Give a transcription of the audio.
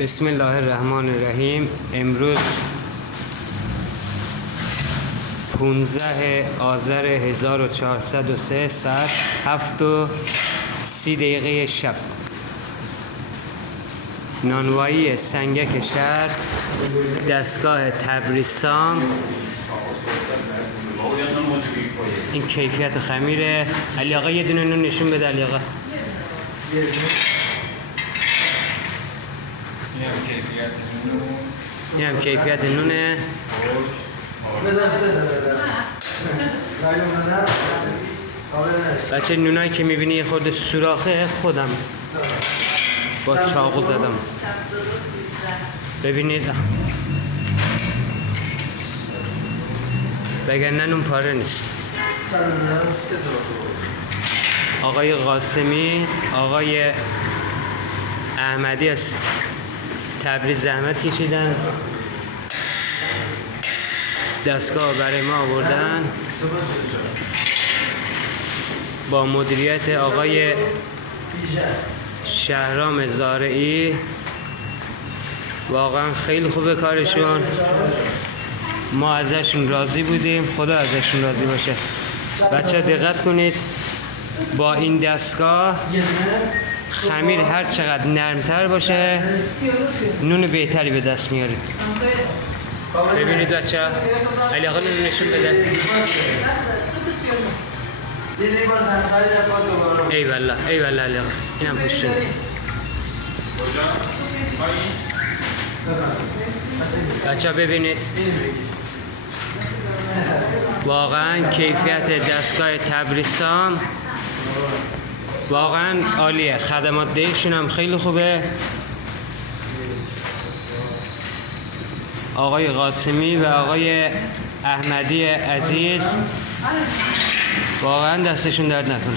بسم الله الرحمن الرحیم. امروز 15 آذر 1403 ساعت 7:30 شب، نانوایی سنگک شهر، دستگاه تبریزسام. این کیفیت خمیره. علی آقا یه دونه نون نشون بده. علی آقا این هم کیفیت نونه. بچه نونایی که میبینی یه خورده سوراخه، خودم با چاقو زدم. ببینید بگن نون پاره نیست. آقای قاسمی، آقای احمدی از تبریز زحمت کشیدن، دستگاه برای ما آوردن با مدیریت آقای شهرام زارعی. واقعا خیلی خوبه کارشون، ما ازشون راضی بودیم، خدا ازشون راضی باشه. بچه دقت کنید، با این دستگاه خمیر هر چقدر نرمتر باشه نون بهتری به دست میارید. ببینید بچه، علی آقا نون نشون بده. ای والله ای والله علی آقا اینم پوش شد. بچه ببینید واقعا کیفیت دستگاه تبریزسام واقعا عالیه. خدمات دهشون هم خیلی خوبه. آقای قاسمی و آقای احمدی عزیز واقعا دستشون درد نکنه.